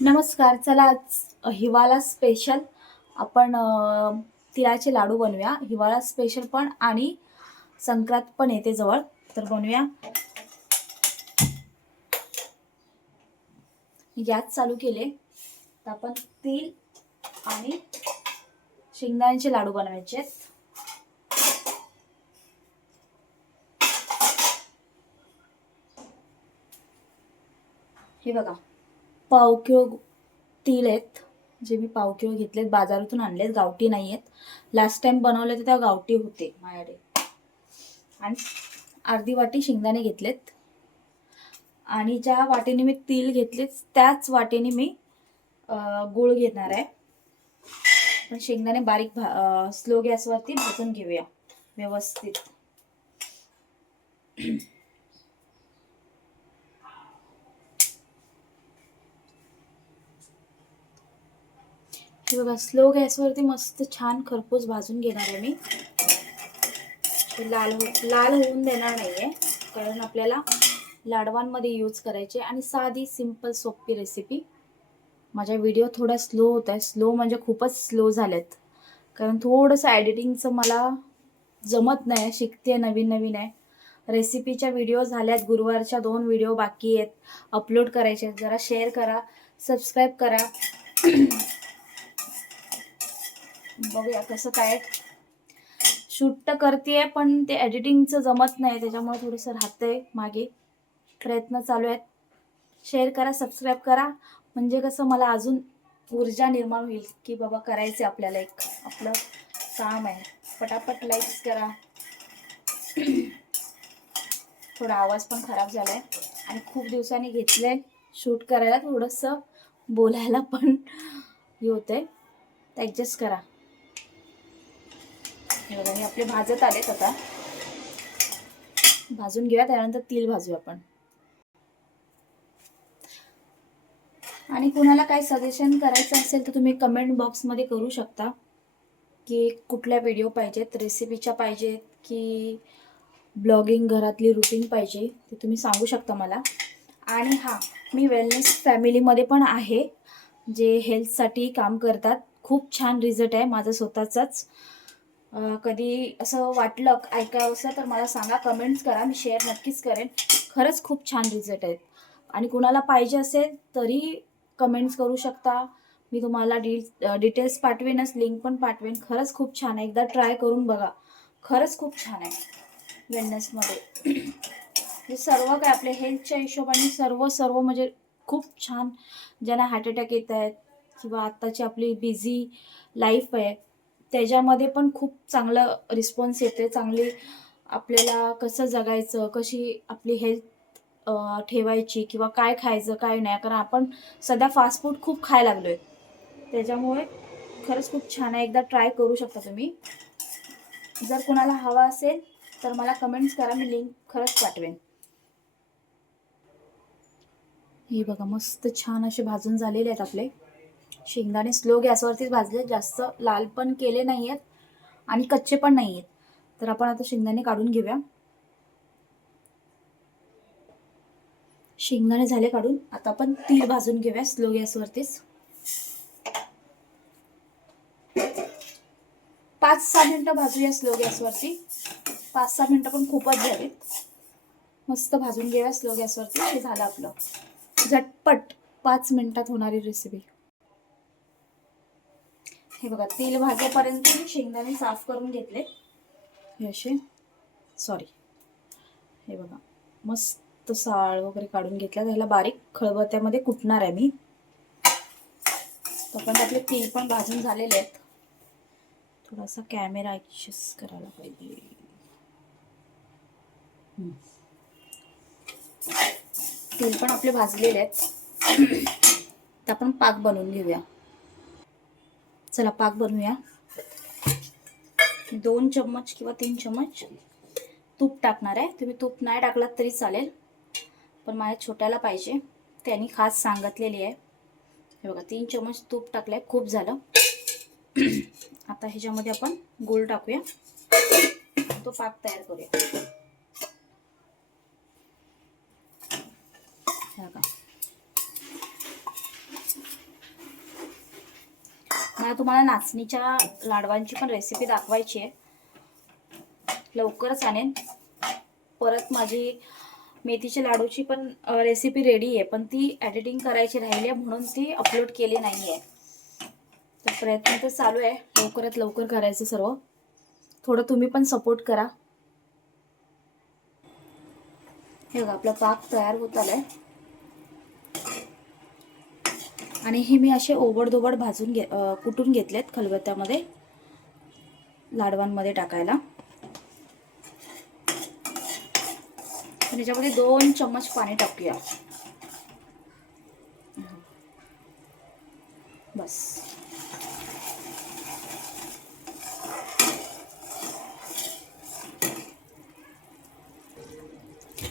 नमस्कार. चला आज हिवाळा स्पेशल आपण तिळाचे लाडू बनवूया. हिवाळा स्पेशल पण आणि संक्रांत पण येते जवळ, तर बनवूया. गॅस चालू केले तर आपण तीळ आणि शेंगदाण्याचे लाडू बनवायचे आहेत. हे बघा, पाव किलो तीळ आहेत, जे मी पाव किलो घेतलेत, बाजारातून आणलेत, गावठी नाही आहेत. लास्ट टाइम बनवले तर त्या गावठी होते माझ्याकडे. आणि अर्धी वाटी शेंगदाणे घेतलेत आणि ज्या वाटीने मी तीळ घेतलेत त्याच वाटीने मी गूळ घेणार आहे. पण शेंगदाणे बारीक स्लो गॅसवरती भाजून घेऊया व्यवस्थित. हे बघा, स्लो गॅसवरती मस्त छान खरपूस भाजून घेणार आहे मी. लाल होऊन देणार नाहीये, कारण आपल्याला लाडवांमध्ये यूज करायचे. आणि साधी सिंपल सोपी रेसिपी. माझा व्हिडिओ थोडा स्लो होत आहे, स्लो म्हणजे खूपच स्लो झालेत, कारण थोडंसं एडिटिंगचं मला जमत नाही. शिकते, नवीन नवीन आहे. रेसिपीच्या व्हिडिओ झाल्यात, गुरुवारच्या 2 व्हिडिओ बाकी आहेत अपलोड करायचे. जरा शेअर करा, सबस्क्राईब करा. बघूया कसं काय. शूट तर करते पण ते एडिटिंगचं जमत नाही, त्याच्यामुळे थोडंसं राहतंय मागे. प्रयत्न चालू आहेत. शेअर करा, सबस्क्राईब करा, म्हणजे कसं मला अजून ऊर्जा निर्माण होईल की बाबा करायचे आपल्याला, एक आपलं काम आहे. पटापट लाईक्स करा. थोडा आवाज पण खराब झालाय आणि खूप दिवसांनी घेतलंय शूट करायला, थोडंसं बोलायला पण हे होतंय, तर ॲडजस्ट करा. हे बघा, हे आपले भाजत आलेत. आता भाजून घेऊया, त्यानंतर तीळ भाजूया आपण. आणि कुणाला काय सजेशन करायचं असेल तर तुम्ही कमेंट बॉक्समध्ये करू शकता की कुठल्या व्हिडिओ पाहिजेत, रेसिपीच्या पाहिजेत की ब्लॉगिंग घरातली रुटीन पाहिजे, ते तुम्ही सांगू शकता मला. आणि हां, मी वेलनेस फॅमिलीमध्ये पण आहे, जे हेल्थसाठी काम करतात. खूप छान रिझल्ट आहे माझा स्वतःचाच. कधी असं वाटलं ऐकावंसं तर मला सांगा, कमेंट्स करा, मी शेअर नक्कीच करेन. खरंच खूप छान रिझल्ट आहेत. आणि कुणाला पाहिजे असेल तरी कमेंट्स करू शकता. मी तुम्हाला डिटेल्स पाठवेनच, लिंक पण पाठवेन. खरंच खूप छान आहे, एकदा ट्राय करून बघा. खरंच खूप छान आहे वेलनेसमध्ये. हे सर्व काय आपल्या हेल्थच्या हिशोबाने सर्व म्हणजे खूप छान. ज्यांना हार्ट अटॅक येत आहेत किंवा आत्ताची आपली बिझी लाईफ आहे त्याच्यामध्ये पण खूप चांगलं रिस्पॉन्स येते. चांगली आपल्याला कसं जगायचं, कशी आपली हेल्थ ठेवायची किंवा काय खायचं काय नाही, कारण आपण सध्या फास्ट फूड खूप खायला लागलोय. त्याच्यामुळे खरंच खूप छान आहे, एकदा ट्राय करू शकता तुम्ही. जर कोणाला हवा असेल तर मला कमेंट्स करा, मी लिंक खरंच पाठवेन. हे बघा, मस्त छान असे भाजून झालेले आहेत आपले शेंगदाणे. स्लो गॅसवरतीच भाजले, जास्त लाल पण केले नाही आहेत आणि कच्चे पण नाही आहेत. तर आपण आता शेंगदाणे काढून घेऊया. शेंगदाणे झाले काढून. आता आपण तीळ भाजून घेऊया स्लो गॅसवरतीच. 5-6 मिनिटं भाजूया स्लो गॅसवरती. 5-6 मिनिटं पण खूपच झालीत. मस्त भाजून घेऊया स्लो गॅसवरती. हे झालं आपलं झटपट 5 मिनिटात होणारी रेसिपी. हे बघा, तेल भाजेपर्यंत मी शेंगदाणे साफ करून घेतले हे असे. सॉरी, हे बघा, मस्त साळ वगैरे काढून घेतला. त्याला बारीक खळबत्त्यामध्ये कुटणार आहे मी. तोपर्यंत आपले तेल पण भाजून झालेले आहेत. थोडासा कॅमेरा ॲडजस्ट करायला पाहिजे. तेल पण आपले भाजलेले आहेत. तर आपण पाक बनवून घेऊया. चला पाक बनवूया. 2 चम्मच किंवा 3 चम्मच तूप टाकणार आहे. तुम्ही तूप नाही टाकलात तरी चालेल, पण माझ्या छोट्याला पाहिजे, त्यांनी खास सांगितलेली आहे. हे बघा, 3 चम्मच तूप टाकलंय, खूप झालं. आता ह्याच्यामध्ये आपण गूळ टाकूया, तो पाक तयार करूया. बघा, मला तुम्हाला नाचणीच्या लाडवांची पण रेसिपी दाखवायची आहे, लवकरच आणेन. परत माझी मेथीच्या लाडूची पण रेसिपी रेडी आहे, पण ती एडिटिंग करायची राहिली आहे म्हणून ती अपलोड केली नाही आहे. तर प्रयत्न तर चालू आहे लवकरात लवकर करायचं सर्व. थोडं तुम्ही पण सपोर्ट करा. हे बघा आपला पाक तयार होत आलाय आणि हे मी असे ओबडधोबड भाजून कुटून घेतलेत खलबत्त्यामध्ये लाडवांमध्ये टाकायला. त्याच्यामध्ये 2 चम्मच पाणी टाकूया बस.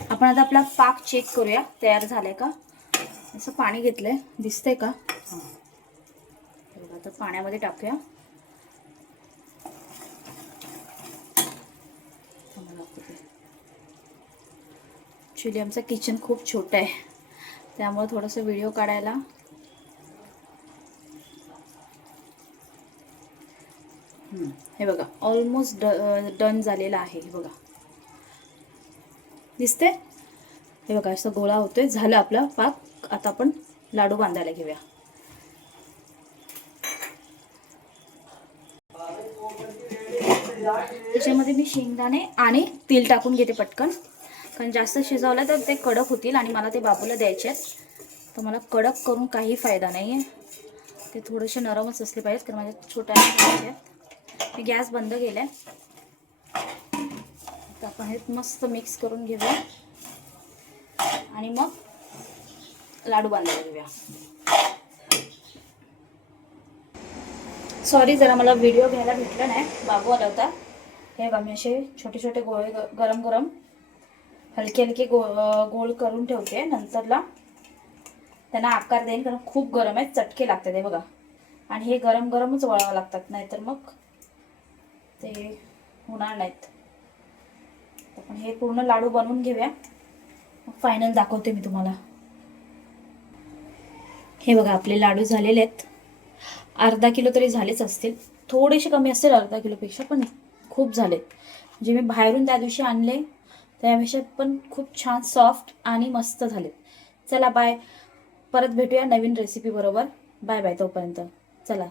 आपण आता आपला पाक चेक करूया तयार झालाय का. असं पाणी घेतलंय, दिसतंय का. आता पाण्यामध्ये टाकूया. ॲक्च्युली आमचं किचन खूप छोटं आहे, त्यामुळे थोडंसं व्हिडिओ काढायला हे बघा ऑलमोस्ट डन झालेला आहे. हे बघा दिसते, हे बघा असं गोळा होतोय. झालं आपला पाक. आता आपण लाडू बांधायला घेऊया. त्याच्यामध्ये मी शेंगदाणे आणि तेल टाकून घेते पटकन, कारण जास्त शिजवलं तर ते कडक होतील आणि मला ते बाबूला द्यायचे आहेत. तर मला कडक करून काही फायदा नाही आहे, ते थोडेसे नरमच असले पाहिजेत कारण माझ्या छोट्या आहेत. मी गॅस बंद केलाय. तर आपण हे मस्त मिक्स करून घेऊया आणि मग लाडू बांधायला घेऊया. सॉरी जरा मला व्हिडिओ घ्यायला भेटला नाही, बाबू आला होता. हे बघा मी असे छोटे छोटे गोळे गरम गरम हलके हलके गोल करून ठेवते. नंतरला त्यांना आकार देईन कारण खूप गरम आहे, चटके लागतात. हे बघा, आणि हे गरम गरमच वळावं लागतात, नाहीतर मग ते होणार नाहीत. आपण हे पूर्ण लाडू बनवून घेऊया, मग फायनल दाखवते मी तुम्हाला. हे बघा आपले लाडू झालेले आहेत. अर्धा किलो तरी झालेच असतील, थोडेसे कमी असतील अर्धा किलोपेक्षा, पण खूप झालेत. जे मी बाहेरून त्या दिवशी आणले त्यापेक्षा पण खूप छान सॉफ्ट आणि मस्त झालेत. चला बाय, परत भेटूया नवीन रेसिपी बरोबर. बाय बाय तोपर्यंत. चला.